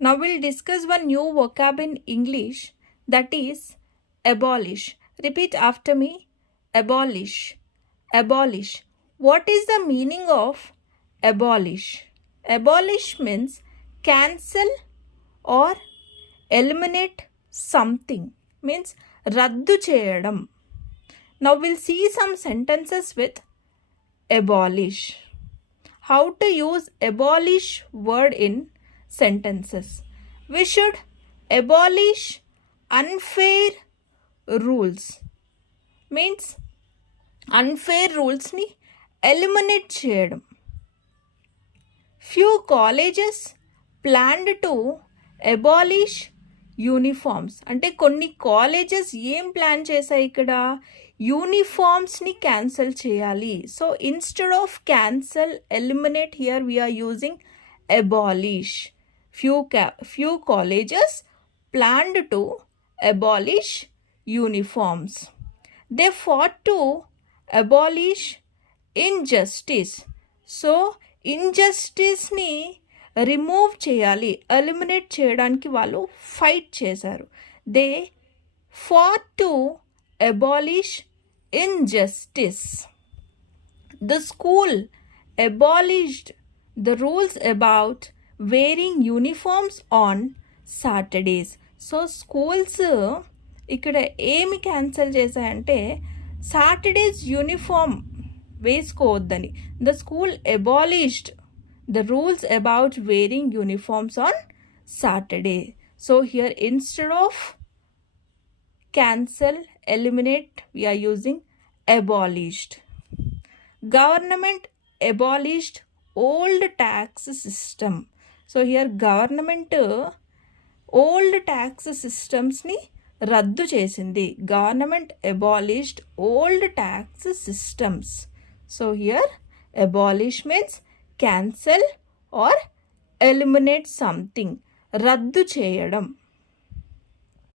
Now we'll discuss one new vocab in English, that is abolish. Repeat after me. Abolish. Abolish. What is the meaning of abolish? Abolish means cancel or eliminate something. Means raddu cheyadam. Now we'll see some sentences with abolish. How to use abolish word in sentences. We should abolish unfair rules. Means unfair rules ni eliminate cheyadam. Few colleges planned to abolish uniforms. అంటే కొన్ని colleges ఏం plan చేశాయి ఇక్కడ, యూనిఫామ్స్ని cancel చేయాలి. So instead of cancel, eliminate, here we're using abolish. Few colleges planned to abolish uniforms. They fought to abolish injustice. So ఇన్జస్టిస్ని remove చేయాలి, eliminate చేయడానికి వాళ్ళు ఫైట్ చేశారు. They fought to abolish injustice. The school abolished the rules about wearing uniforms on Saturdays. So schools ఇక్కడ ఏమి cancel చేశాయంటే Saturdays uniform వేసుకోవద్దని. The school abolished the rules about wearing uniforms on Saturday. So here instead of cancel, eliminate, we are using abolished. Government abolished old tax system. So here government old tax systems ni raddu chesindi. Government abolished old tax systems. So here abolish means cancel or eliminate something. రద్దు చేయడం.